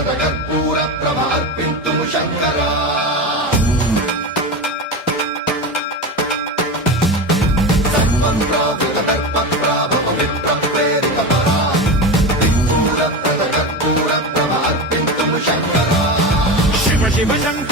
కర్పూర ప్రభ అర్పింతుము శంకరా సర్వం ప్రావృత దర్ప ప్రాభవ విప్ర ప్రేరిత పరా కర్పూర ప్రభ అర్పింతుము శంకరా శివ శివ శంకర